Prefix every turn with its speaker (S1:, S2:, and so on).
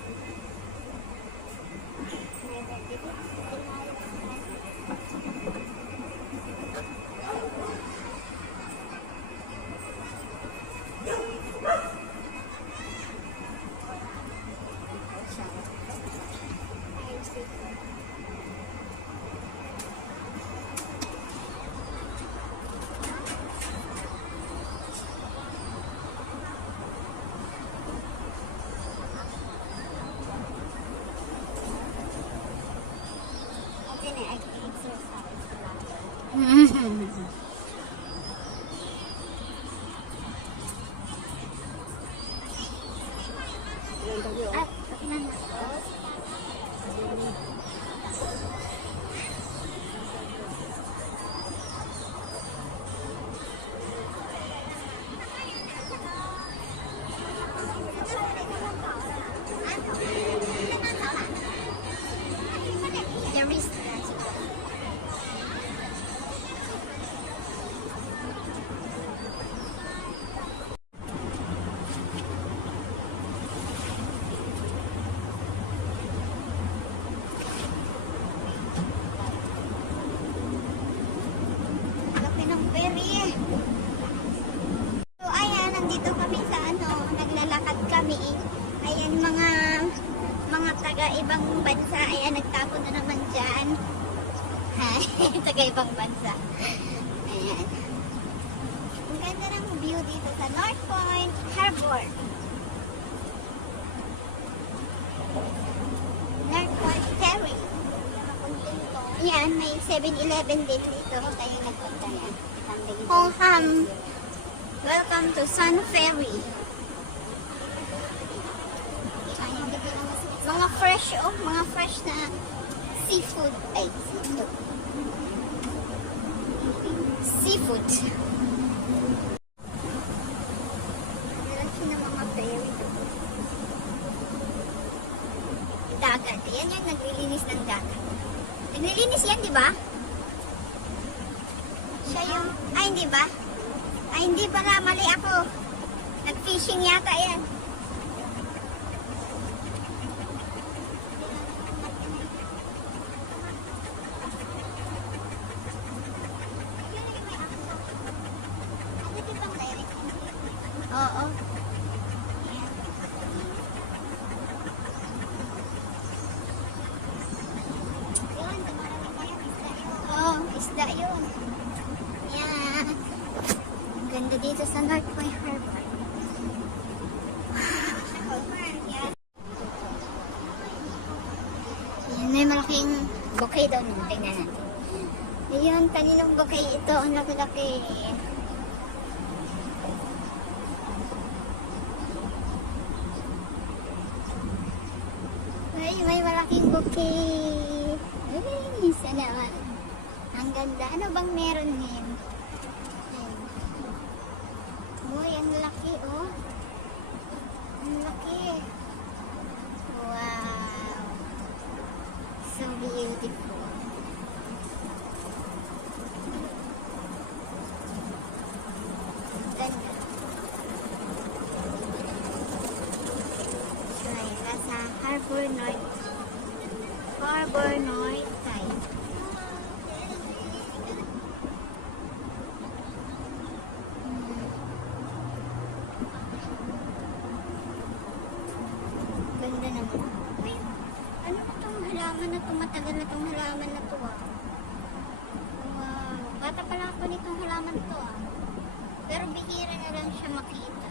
S1: Thank you. Mga taga ibang bansa. Ayan, nagtapo na naman dyan. Hi, taga ibang bansa. Ayan. Ang ganda ng view dito sa North Point Harbor. North Point Ferry. Yan, may 7-Eleven din dito. Tayo nagpunta yan. Hongham. Welcome to Sun Ferry. Ayan, Mga fresh, oh, mga fresh na seafood. Ay, seafood. Seafood. Lalaki ng mga. Dagat. Yan yung naglilinis ng dagat. Naglilinis yan, di ba? Siya yung... Ay, hindi ba? Ay, hindi pala. Mali ako. Nag-fishing yata yan. Ang ganda dito sa North Point Harbor. May malaking bouquet doon. Tingnan natin. Ayun, kaninong bouquet ito? Ang laki-laki. Ay, may malaking bouquet. Ay, isa naman. Ang ganda. Ano bang meron ngayon? Ayan. Uy, ang laki, oh. Ang laki. Wow. So beautiful. Ganda. So, ayan, nasa Harbor North. Harbor North side. Ganda naman. Uy, ano ba itong halaman na to? Matagal na itong halaman na to ah. Wow. Bata pa lang ako nitong halaman to ah. Pero bihira na lang siya makita.